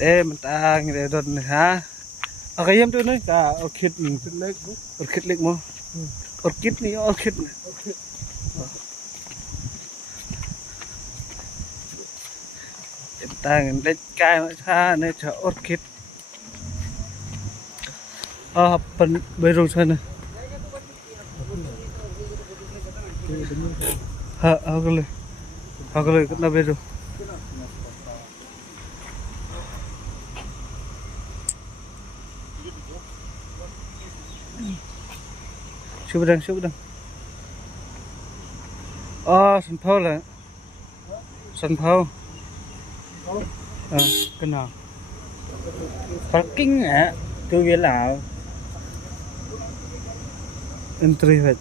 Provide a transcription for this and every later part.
mentang để đồn hả cái em tôi nói cả orchid orchid mo orchid ni orchid mentang để cái mà xa này cho orchid pen berung sana ha kalau kita berung Subedang. Sân phao là sân phao. Cái nào? Parking hả? Two wheeler. Entry hết.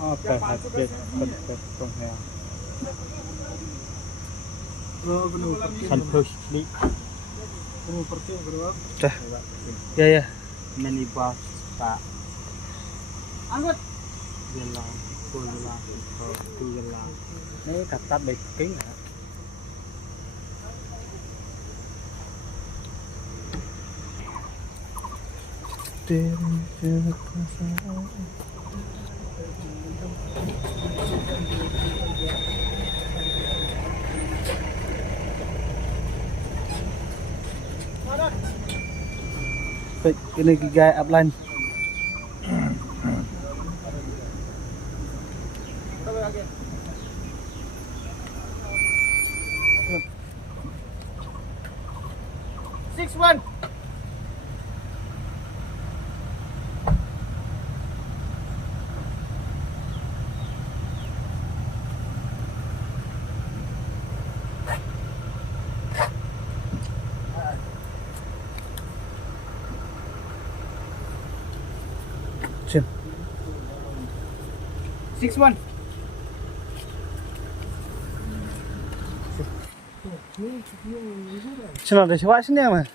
Perfect. Không hề. Sân phao sleep. Ya. Mini bus pak. Angkut. Gelang, gelang. Ini kata baking ya. Baik, ini gaya upline. Six one. Sim. 6-1. Sino ada siapa sini ya, Mas?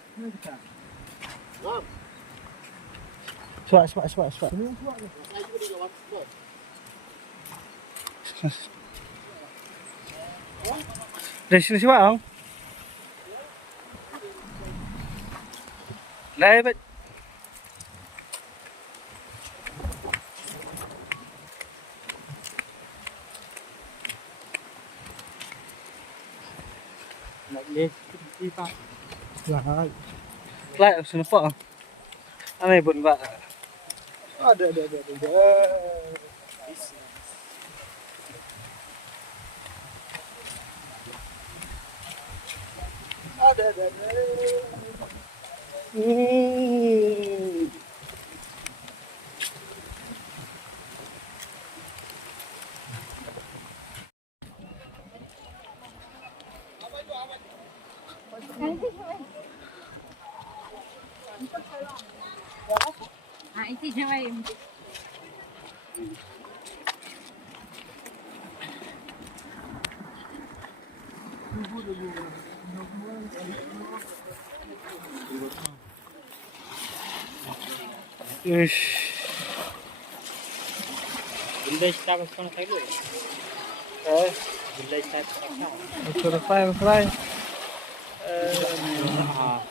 Siapa. Dari sini siapa, Bang? Lai, lại sini Pak. Aneh bun Pak. Ada. Ada. Itu Jawa ya. Village tak kau nak tahu? Village tak kau. Fly.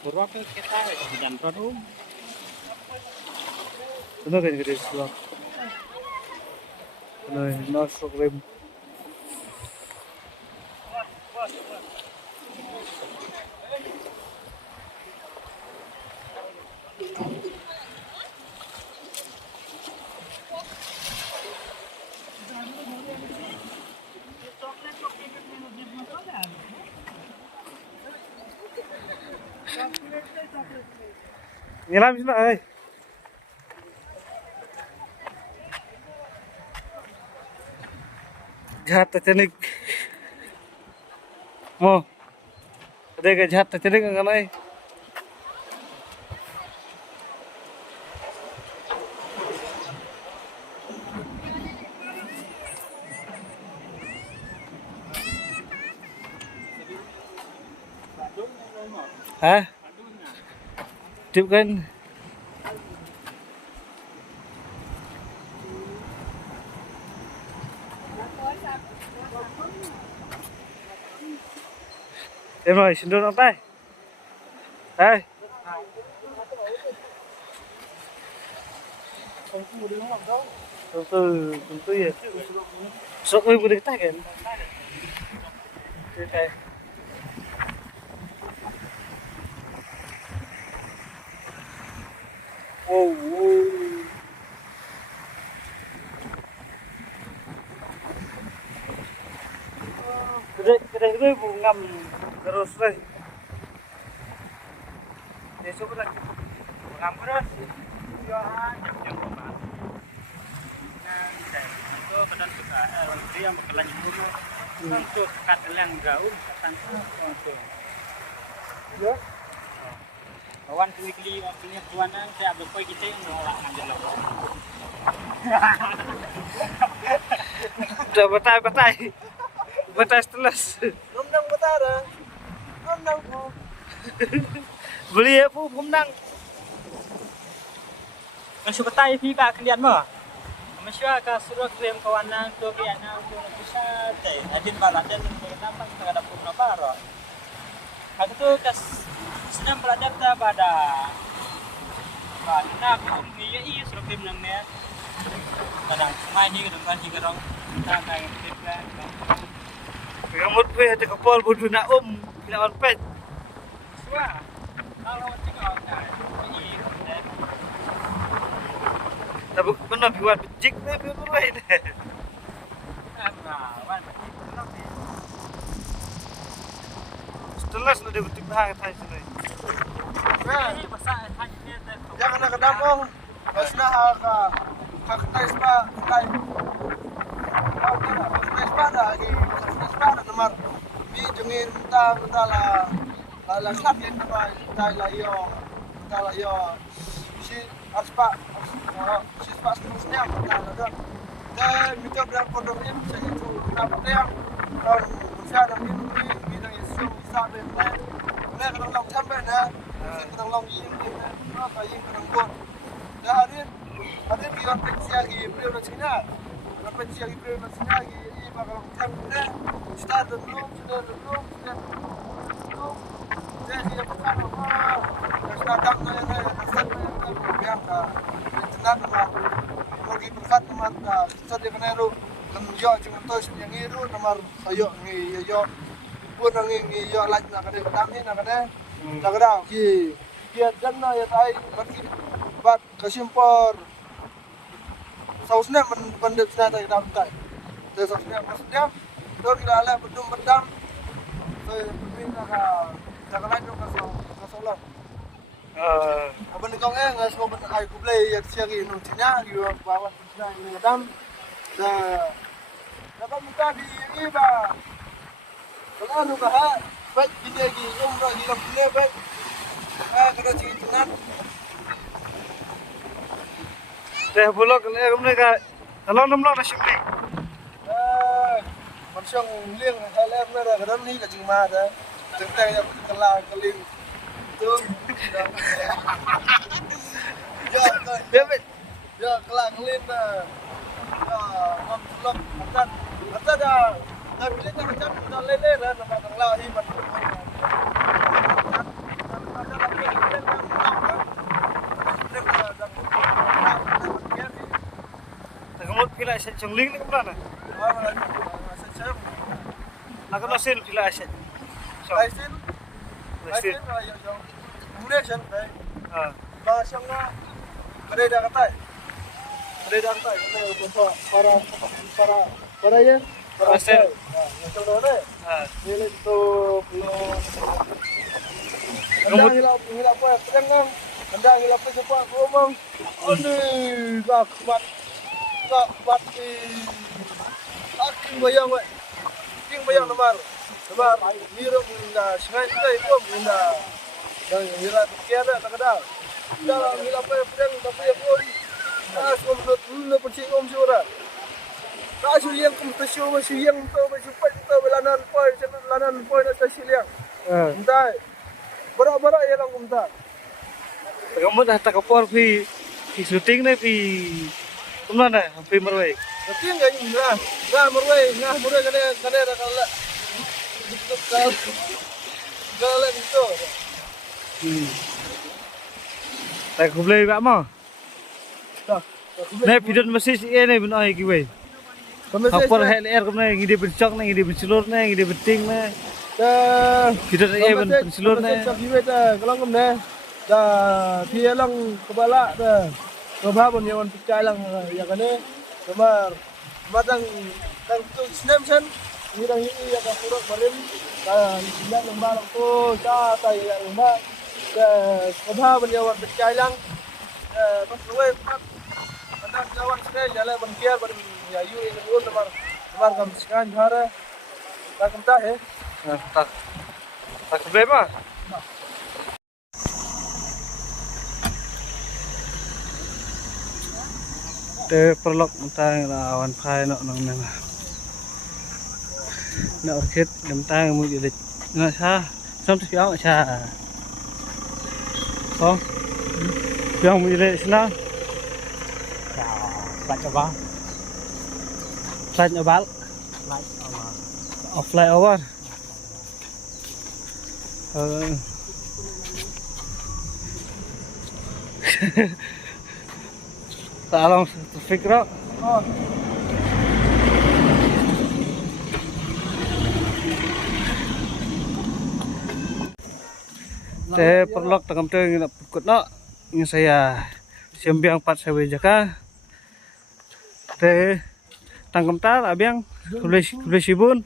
Purwak kita jalan terus. Benar kan gede sudah. No problem. Nyelam sini, ay. Jahat tercenik. Mau. Ada ke jahat tercenik enggak nay? Hah? Tiếp kan? Em rồi, xin đưa nó tay. Đây. Từ gì? Sợ ơi vừa được tay kìa. Okay. Wow, wow. Kedai ngam terus deh. Besok lagi ngam terus. Yo jam-jam rumah. Itu kadang suka dia bakalan nyebut untuk kat yang gaul katan untuk. Ya. Kawan kli waktunya kawanan saya abis koi kita nolak ngambil lo. Udah batai setelah. Ngomong betara. Ngomong po. Beli ya pu pemnang. Kan suka tahu sih pak kalian mah. Masya ka suruh klaim kawanan tu kiana tu bisa teh. Adin baladan nampak kita ada pun baro. Aku tu kas senang belajar ta pada pada aku ni suruh klaim namanya. Kadang mai ni kadang kan higarong ta kayak kita. Gamut pe ada kapal bodoh nak bila on pet. Wah, kalau tengok tak, ini Tapi benar buat becik ni berlain. wan Setelah sudah betul bahang thai sini. ini besar hanya Jangan nak kedamong. Basna ka kaktai spa kai. Kaktai spa dah lagi. Kaktai spa dah nomor. Bi jengir minta la klap yang la yo si aspa si spa seterusnya minta. Dan minta berapa produk ini saya itu berapa yang bisa ada ini bidang isu bisa benar. Benar kadang long sampai dah. Kadang long ini apa yang kadang buat. Dah hadir kiwan pensi lagi beliau nak Cina. Pensi lagi beliau nak Cina lagi ini bakal sampai sudah belum. Jadi yang pertama sudah datang saya nasab biar ka internet nama pergi berkat teman sudah kena ru lemjo cuma tos yang iru nomor ayo ni yo pun ngi yo laj nak ada kami nak ada ki dia dan ya tai pergi bat kesimpor sausnya mendek saya tak dapat tai sausnya maksudnya tu kita ala bedam saya minta jangan lagi ke Solo. Apa ni kau ngas kau benar aku beli yang siagi nung Cina, juga bawa Cina ini kadam. Dah kau minta di ini bah. Kalau anu bah, baik ini lagi umrah di Lampung baik. Kalau ciri Cina. Dah bulog mereka kalau nomor dah syuting. Manusia liang hal mereka kadam ni kacing mah dah. Tentang yang keling itu ya keling nah ngomong kata dah pilihnya macam dah lele dah nampak tenglah ini Kamu pilih aset jengling ni kemana? Aku nasil pilih aset. Aisin yang Malaysia dah. Bahasa nga beredar kata. Para ya. Aset. Contoh ni. Ini tu belum. Kamu ngila apa? Tengah. Anda ngila apa cepat ngomong. Aduh, gak kuat di. Aking bayang we. Aking bayang nomor. Sebab mira munda sungai kita itu munda dan mira tiada tak ada. Dah mira apa pedang tapi pun semua mula percik sura. Tak suliang kompetisi masih yang tu cepat kita belanan poi nak stasiun yang. Entah. Berak ya lang kumta. Kamu dah tak kapor pi syuting ni pi kemana? Pi Merway. Tapi enggak Merway kada kalau itu. tại cũng lên vã mà Dah. này phía trên masih ini này bên ai kì vậy học qua hệ lẽ cũng này nghi đi bên trong này nghi đi bên slot này nghi đi bên ting này phía trên ini bên slot này kalau kemana dah dia lang kebala dah kebah pun yang percaya lang yang ini kemar matang tang tu senam sen ini yang kat surat balim ini lembar tu cah yang lembar kebah pun yang percaya lang pas luwe ada jawan sekali jalan bangkiar pada ya yu ini pun lembar kami sekarang hari tak kentah tak tak boleh mah te perlok mentang lawan phai nọ nong nang nọ khét mentang mu di nọ sa sam tu piao cha không piao mu di sana Bạn cho bác. Flight over Lại off fly over tolong fikra te perlok tangam teng nak pukut nak ini saya sembiang 4 saya jaka te tangam tar abiang kulai sibun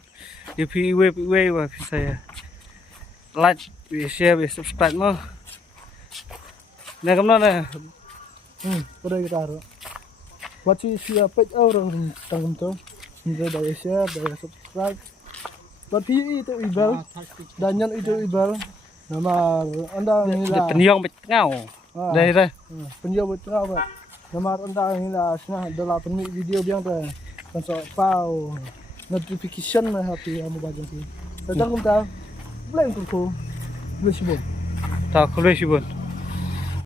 di PW wa saya like share subscribe mo nah kamno na Pada kita harus. Baca siapa orang tanggung tu, dari share, dari subscribe. Tapi itu ibal, dan yang itu ibal. Nama anda de nila. penyong ngau đây đây Penjual betul apa? Nama anda nila senang dalam pemik video biang tu. Konsol pau notification lah hati kamu baca tu. Tentang kita, boleh kuku, boleh sibuk. ta kulai sibun